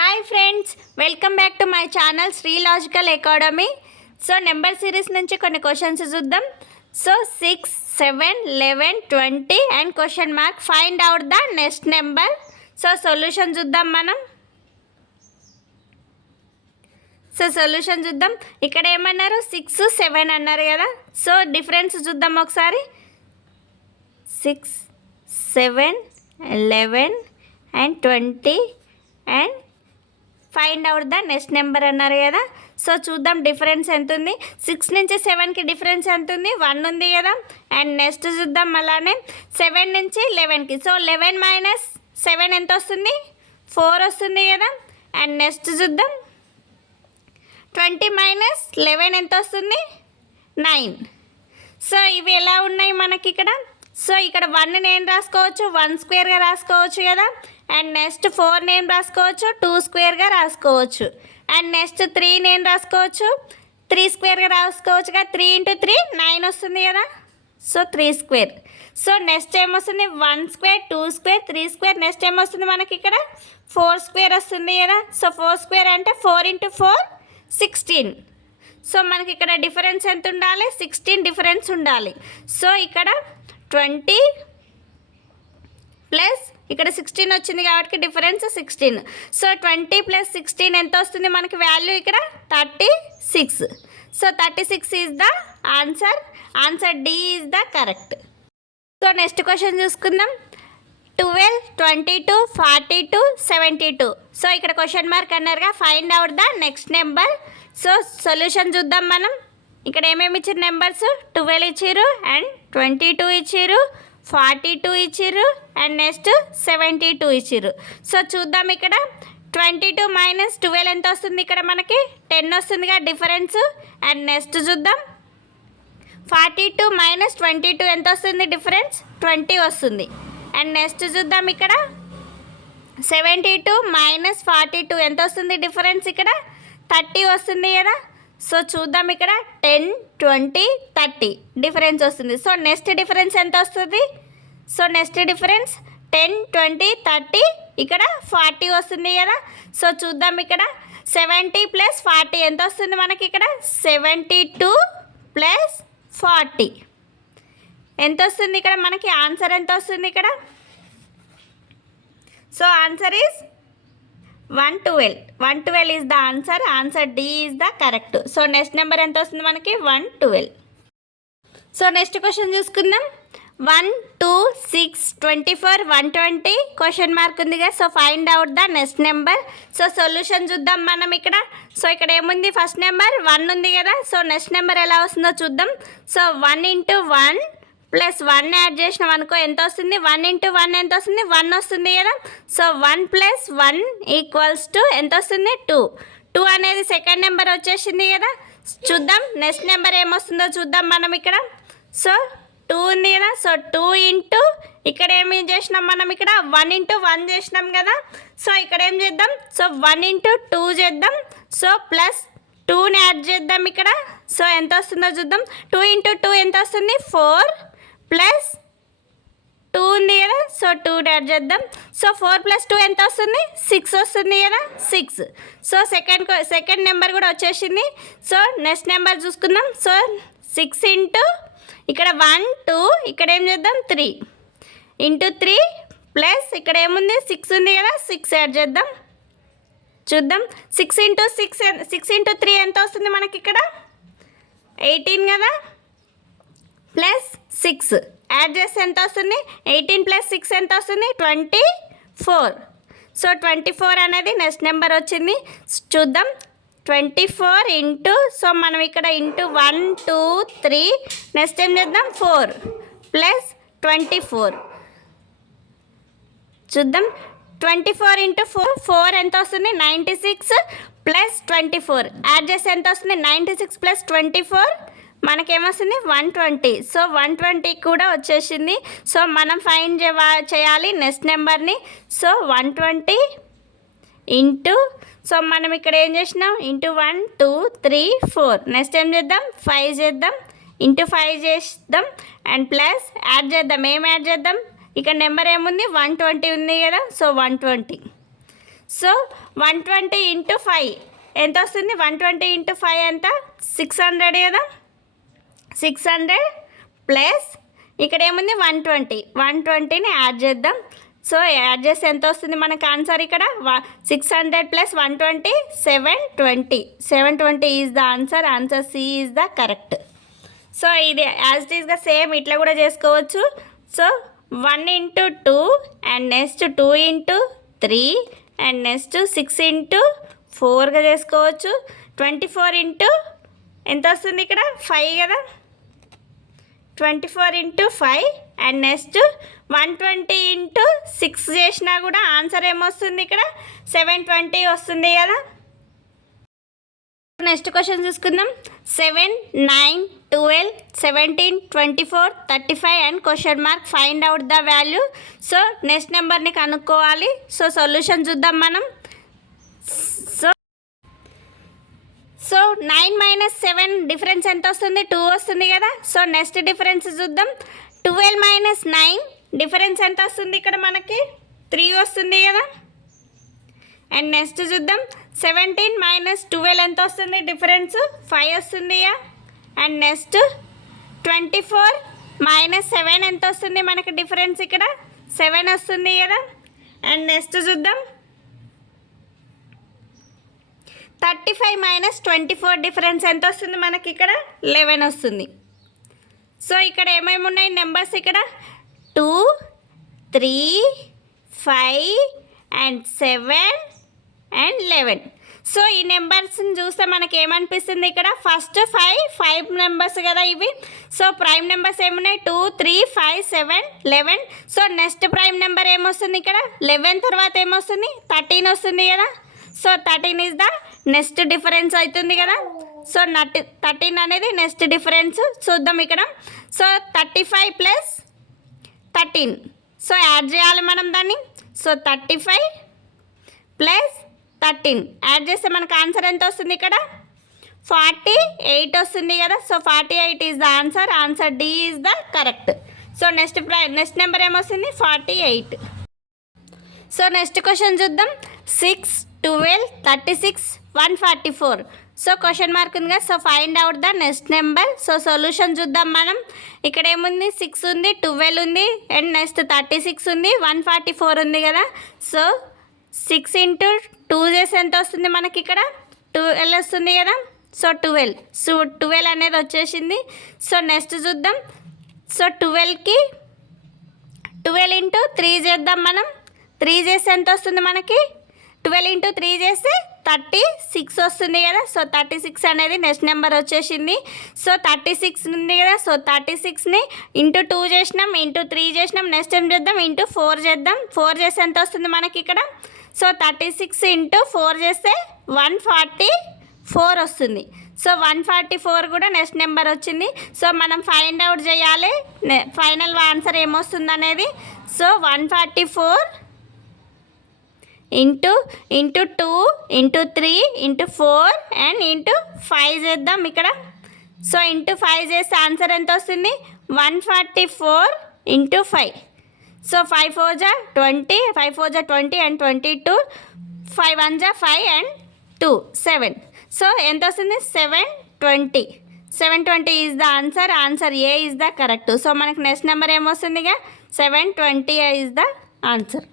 Hi friends, welcome back to my channel Shri Logical Academy. So number series నుంచి కొన్ని questions చూద్దాం. So 6, 7, 11, 20 and question mark. Find out the next number. So solution చూద్దాం మనం. So solution చూద్దాం. ఇక్కడ ఏమన్నారు, 6, 7 అన్నారు కదా. సో డిఫరెన్స్ చూద్దాం ఒకసారి. 6, 7, 11 and 20 and find out the next number అన్నారు కదా. సో చూద్దాం డిఫరెన్స్ ఎంత ఉంది. 6 నుంచి 7కి డిఫరెన్స్ ఎంత ఉంది, 1 ఉంది కదా. అండ్ నెక్స్ట్ చూద్దాం అలానే 7 నుంచి 11కి. సో 11 మైనస్ 7 ఎంత వస్తుంది, 4 వస్తుంది కదా. అండ్ నెక్స్ట్ చూద్దాం 20 మైనస్ 11 ఎంత వస్తుంది, 9. సో ఇవి ఎలా ఉన్నాయి మనకి ఇక్కడ. సో ఇక్కడ 1 నేను రాసుకోవచ్చు, 1 స్క్వేర్గా రాసుకోవచ్చు కదా. అండ్ నెక్స్ట్ 4 నేను రాసుకోవచ్చు, 2 స్క్వేర్గా రాసుకోవచ్చు. అండ్ నెక్స్ట్ 3 నేను రాసుకోవచ్చు, 3 స్క్వేర్గా రాసుకోవచ్చు కదా. 3 ఇంటూ 3 9 వస్తుంది కదా. So 3 square. సో నెక్స్ట్ ఏమొస్తుంది, 1 స్క్వేర్, 2 స్క్వేర్, 3 స్క్వేర్. నెక్స్ట్ ఏమొస్తుంది మనకి ఇక్కడ 4 స్క్వేర్ వస్తుంది కదా. సో 4 స్క్వేర్ అంటే 4 ఇంటూ 4 16. సో మనకి ఇక్కడ డిఫరెన్స్ ఎంత ఉండాలి, 16 డిఫరెన్స్ ఉండాలి. సో ఇక్కడ 20 ప్లస్ ఇక్కడ 16 వచ్చింది కాబట్టి డిఫరెన్స్ 16. సో 20 ప్లస్ 16 ఎంత వస్తుంది మనకి వాల్యూ ఇక్కడ 36. So 36 is the answer. Answer D is the correct. So next question చూసుకుందాం. 12, 22, 42, 72. సో ఇక్కడ క్వశ్చన్ మార్క్ అన్నారుగా. Find out the next number. So solution చూద్దాం మనం. ఇక్కడ ఏమేమి ఇచ్చారు నెంబర్స్, 12 ఇచ్చారు అండ్ 22 ఇచ్చారు, 42 ఇచ్చారు అండ్ నెక్స్ట్ 72 ఇచ్చారు. సో చూద్దాం ఇక్కడ 22 మైనస్ 12 ఎంత వస్తుంది, ఇక్కడ మనకి 10 వస్తుందిగా డిఫరెన్స్. అండ్ నెక్స్ట్ చూద్దాం 42 మైనస్ 22 ఎంత వస్తుంది డిఫరెన్స్, 20 వస్తుంది. అండ్ నెక్స్ట్ చూద్దాం ఇక్కడ 72 మైనస్ 42 ఎంత వస్తుంది డిఫరెన్స్, ఇక్కడ 30 వస్తుంది కదా. సో చూద్దాం ఇక్కడ 10, 20, 30 డిఫరెన్స్ వస్తుంది. సో నెక్స్ట్ డిఫరెన్స్ ఎంత వస్తుంది, సో నెక్స్ట్ డిఫరెన్స్ 10, 20, 30 ఇక్కడ 40 వస్తుంది కదా. సో చూద్దాం ఇక్కడ 70 ప్లస్ 40 ఎంత వస్తుంది మనకి, ఇక్కడ 72 ప్లస్ 40 ఎంత వస్తుంది ఇక్కడ మనకి. ఆన్సర్ ఎంత వస్తుంది ఇక్కడ. So answer is 112. 112 is the answer. Answer D is the correct. So next number ఎంత వస్తుంది మనకి, 112. సో నెక్స్ట్ క్వశ్చన్ చూసుకుందాం. 1, 2, 6, 24, 120 క్వశ్చన్ మార్క్ ఉందిగా. So find out the next number. So solution చూద్దాం మనం ఇక్కడ. సో ఇక్కడ ఏముంది, ఫస్ట్ నెంబర్ 1 ఉంది కదా. సో నెక్స్ట్ నెంబర్ ఎలా వస్తుందో చూద్దాం. సో 1 ఇంటూ 1 ప్లస్ 1 యాడ్ చేసినాం అనుకో ఎంత వస్తుంది, 1 ఇంటూ 1 ఎంత వస్తుంది, 1 వస్తుంది కదా. సో 1 ప్లస్ 1 ఈక్వల్స్ టు ఎంత వస్తుంది, 2. 2 అనేది సెకండ్ నెంబర్ వచ్చేసింది కదా. చూద్దాం నెక్స్ట్ నెంబర్ ఏమొస్తుందో చూద్దాం మనం ఇక్కడ. సో 2 ఉంది కదా. సో 2 ఇంటూ ఇక్కడ ఏమి చేసినాం మనం, ఇక్కడ 1 ఇంటూ 1 చేసినాం కదా. సో ఇక్కడ ఏం చేద్దాం, సో 1 ఇంటూ 2 చేద్దాం. సో ప్లస్ 2ని యాడ్ చేద్దాం ఇక్కడ. సో ఎంత వస్తుందో చూద్దాం. 2 ఇంటూ 2 ఎంత వస్తుంది, 4 ప్లస్ 2 ఉంది కదా. సో 2 యాడ్ చేద్దాం. సో 4 ప్లస్ 2 ఎంత వస్తుంది, 6 వస్తుంది కదా, 6. సో సెకండ్ నెంబర్ కూడా వచ్చేసింది. సో నెక్స్ట్ నెంబర్ చూసుకుందాం. సో 6 ఇంటూ ఇక్కడ 1, 2 ఇక్కడ ఏం చేద్దాం, 3 ఇంటూ 3 ప్లస్ ఇక్కడ ఏముంది, 6 ఉంది కదా, 6 యాడ్ చేద్దాం. చూద్దాం 6 ఇంటూ 6 ఇంటూ 3 ఎంత వస్తుంది మనకి ఇక్కడ, 18 కదా. ప్లస్ 6 యాడ్ చేస్తే ఎంత వస్తుంది, 18 ప్లస్ 6 ఎంత వస్తుంది, 24. సో 24 అనేది నెక్స్ట్ నెంబర్ వచ్చింది. చూద్దాం 24 ఇంటూ, సో మనం ఇక్కడ ఇంటూ 1, 2, 3 నెక్స్ట్ ఏం చేద్దాం, 4 ప్లస్ 24. చూద్దాం 24 ఇంటూ 4 ఎంత వస్తుంది, 96 ప్లస్ 24 యాడ్ చేస్తే ఎంత వస్తుంది, 96 ప్లస్ 24 మనకేమొస్తుంది, 120. సో 120 కూడా వచ్చేసింది. సో మనం ఫైండ్ చేయాలి నెక్స్ట్ నెంబర్ని. సో 120 ఇంటూ, సో మనం ఇక్కడ ఏం చేసినాం, ఇంటూ 1, 2, 3, 4 నెక్స్ట్ ఏం చేద్దాం, 5 చేద్దాం. ఇంటూ 5 చేద్దాం అండ్ ప్లస్ యాడ్ చేద్దాం. ఏం యాడ్ చేద్దాం, ఇక్కడ నెంబర్ ఏముంది, 120 ఉంది కదా. సో 120. సో 120 ఇంటూ 5 ఎంత వస్తుంది? 120 ఇంటూ 5 ఎంత? 600 కదా. 600 ప్లస్ ఇక్కడ ఏముంది 120ని యాడ్ చేద్దాం. సో యాడ్ చేస్తే ఎంత వస్తుంది మనకు ఆన్సర్? ఇక్కడ 600 plus 120 720 is the answer. Answer C is the correct. So ఇది యాజ్ ఇట్ ఈస్గా సేమ్ ఇట్లా కూడా చేసుకోవచ్చు. So 1 into 2 and next 2 into 3 and next 6 into 4గా చేసుకోవచ్చు. 24 ఇంటూ ఎంత వస్తుంది ఇక్కడ? 5 కదా. 24 ఇంటూ 5 అండ్ నెక్స్ట్ 120 ఇంటూ 6 చేసినా కూడా ఆన్సర్ ఏమొస్తుంది ఇక్కడ? 720 వస్తుంది కదా. నెక్స్ట్ క్వశ్చన్ చూసుకుందాం. 7, 9, 12, 17, 24, 35 and question mark. Find out the value. So next నెంబర్ని కనుక్కోవాలి. సో సొల్యూషన్ చూద్దాం మనం. సో 9 మైనస్ 7 డిఫరెన్స్ ఎంత వస్తుంది? 2 వస్తుంది కదా. సో నెక్స్ట్ డిఫరెన్స్ చూద్దాం. 12 మైనస్ 9 డిఫరెన్స్ ఎంత వస్తుంది? ఇక్కడ మనకి 3 వస్తుంది కదా. అండ్ నెక్స్ట్ చూద్దాం. 17 మైనస్ 12 ఎంత వస్తుంది? డిఫరెన్స్ 5 వస్తుంది. అండ్ నెక్స్ట్ 24 మైనస్ 7 ఎంత వస్తుంది మనకి? డిఫరెన్స్ ఇక్కడ 7 వస్తుంది కదా. అండ్ నెక్స్ట్ చూద్దాం. 35 మైనస్ 24 డిఫరెన్స్ ఎంత వస్తుంది మనకి? ఇక్కడ 11 వస్తుంది. సో ఇక్కడ ఏమేమి ఉన్నాయి నెంబర్స్? ఇక్కడ 2, 3, 5 అండ్ 7 అండ్ 11. సో ఈ నెంబర్స్ని చూస్తే మనకి ఏమనిపిస్తుంది? ఇక్కడ ఫస్ట్ 5 నెంబర్స్ కదా ఇవి. సో ప్రైమ్ నెంబర్స్ ఏమున్నాయి? 2, 3, 5, 7, 11. సో నెక్స్ట్ ప్రైమ్ నెంబర్ ఏమొస్తుంది? ఇక్కడ 11 తర్వాత ఏమొస్తుంది? 13 వస్తుంది కదా. So 13 is the next difference అవుతుంది కదా. సో 13 అనేది నెక్స్ట్ డిఫరెన్స్. చూద్దాం ఇక్కడ. So 35 plus 13. సో యాడ్ చేయాలి మనం దాన్ని. సో 35 ప్లస్ 13 యాడ్ చేస్తే మనకు ఆన్సర్ ఎంత వస్తుంది? ఇక్కడ 48 వస్తుంది కదా. So 48 is the answer. Answer D is the correct. So next number ఏమొస్తుంది? 48. సో నెక్స్ట్ క్వశ్చన్ చూద్దాం. 6, 12, 36, 144. సో క్వశ్చన్ మార్క్ ఉంది కదా. So find out the next number. So solution చూద్దాం మనం. ఇక్కడ ఏముంది? 6 ఉంది, 12 ఉంది అండ్ నెక్స్ట్ 36 ఉంది, 144 ఉంది కదా. సో 6 ఇంటూ 2 చేసి ఎంత వస్తుంది మనకి? ఇక్కడ 12 వస్తుంది కదా. సో 12 అనేది వచ్చేసింది. సో నెక్స్ట్ చూద్దాం. సో 12కి 12 ఇంటూ 3 చేద్దాం మనం. 3 చేస్తే ఎంత వస్తుంది మనకి? 12 ఇంటూ 3 చేస్తే 36 వస్తుంది కదా. సో 36 అనేది నెక్స్ట్ నెంబర్ వచ్చేసింది. సో 36 ఉంది కదా. సో 36ని ఇంటూ 2 చేసినాం, ఇంటూ 3 చేసినాం. నెక్స్ట్ ఏం చేద్దాం? ఇంటూ 4 చేద్దాం. 4 చేస్తే ఎంత వస్తుంది మనకి ఇక్కడ? సో 36 ఇంటూ 4 చేస్తే 144 వస్తుంది. సో 144 కూడా నెక్స్ట్ నెంబర్ వచ్చింది. సో మనం ఫైండ్ అవుట్ చేయాలి ఫైనల్ ఆన్సర్ ఏమొస్తుంది అనేది. So 144 into 2 into 3 into 4 and into 5 చేద్దాం ఇక్కడ. సో ఇంటూ 5 చేస్తే ఆన్సర్ ఎంత వస్తుంది? 144 ఇంటూ 5. సో 5 4 జా 20, 5 4 జా 20 అండ్ 22, 5 1 జా 5 అండ్ 2 7. సో ఎంత వస్తుంది? 720. 720 is the answer. Answer A is the correct. So మనకి నెక్స్ట్ నెంబర్ ఏమొస్తుంది? 720 ఈజ్ ద ఆన్సర్.